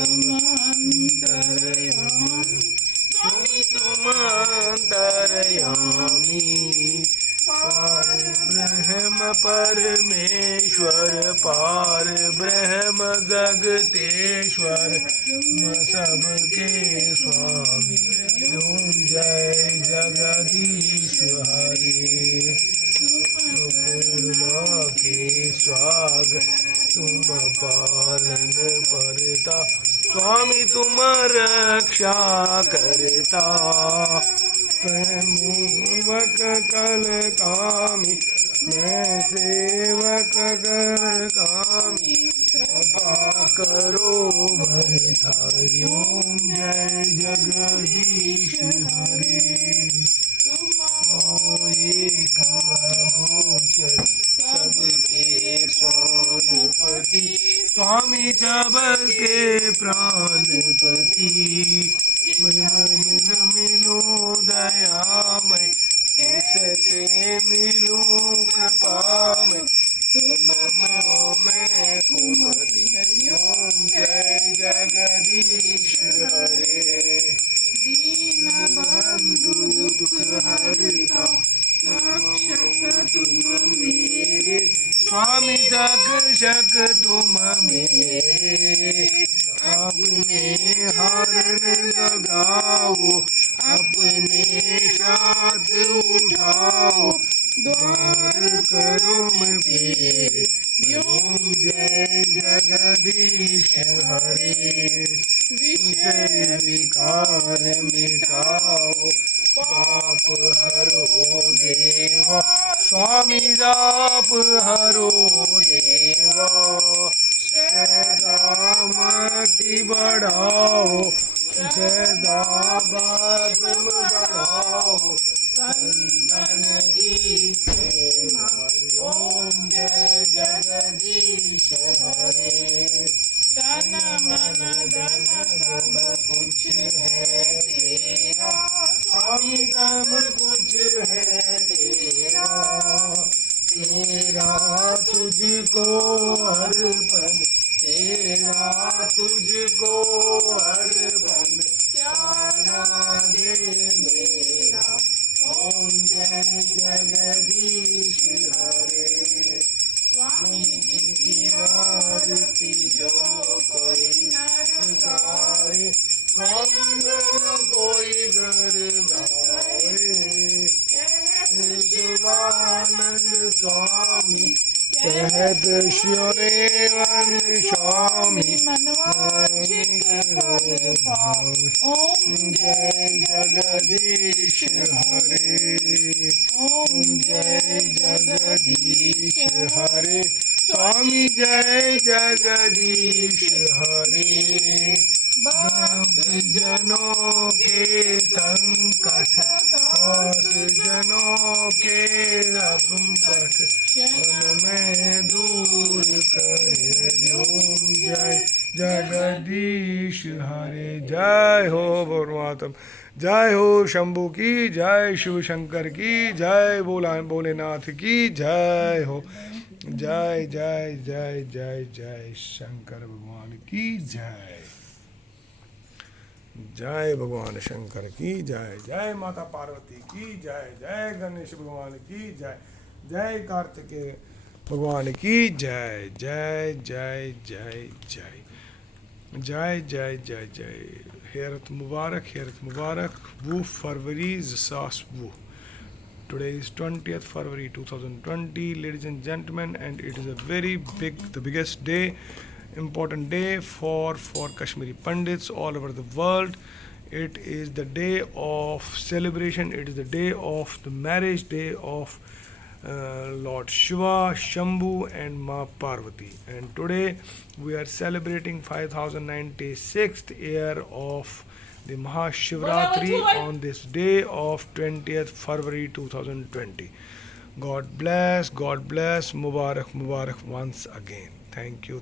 तमन्तरयामि स्वामी तुमन्तरयामि पार ब्रह्म परमेश्वर पार ब्रह्म जगतेश्वर सबके स्वामी ओम जय जगदीश हरे पूर्णा के स्वाग तुम पालन परता स्वामी तुम रक्षा करता मूवक कल कामी मैं सेवक कर कामी कृपा करो भरताई ओम जय जगदीश हरे ओ एक अगोचर सबके स्वानपति स्वामी सबके प्राणपति मन मिलो दयामय कैसे मिलूं कृपामय तुम मैं कुमति ओम जय जगदीश हरे दीन बंधु दुख हरता रक्षक तुम मेरे स्वामी रक्षक तुम मेरे अपने हरण लगाओ अपने साथ उठाओ द्वार करो मैं पेरे ओम जय जगदीश हरे विषय विकार मिटाओ पाप हरो देवा स्वामी जाप हरो देवा मति बढ़ाओ सदा बादम बढ़ाओ संतन की सेवा ओम जय जगदीश हरे तन मन धन सब कुछ है तेरा स्वामी सब कुछ है तेरा तेरा तुझको अर्पण तेरा तुझको अर्पण क्या राधे मेरा ओम जय जगदीश हरे स्वामी जी की आरती जो कोई नर गाए स्वामी जो कोई घर गाए शिवानंद स्वामी कहत श्योरेवन स्वामी मनवांछित फल पाओ ओम जय जगदीश हरे ओम जय जगदीश हरे स्वामी जय जगदीश हरे भक्त जनों के संकट दास जनों के संकट मन में दूर करे ओम जय जगदीश हरे जय हो परमात्म जय हो शंभू की जय शिव शंकर की जय भोलेनाथ की जय हो जय जय जय जय जय शंकर भगवान की जय जय भगवान शंकर की जय जय माता पार्वती की जय जय गणेश भगवान की जय जय कार्तिकेय भगवान की जय जय जय जय जय जय जय जय जय हेरत मुबारक वो फरवरी ज़सास वो Today is 20th February 2020, ladies and gentlemen, and it is a very the biggest day, important day for Kashmiri Pandits all over the world. It is the day of celebration. It is the day of the marriage day of Lord Shiva, Shambhu and Ma Parvati. And today we are celebrating 5096th year of the Mahashivratri on this day of 20th February 2020. God bless, Mubarak once again. Thank you.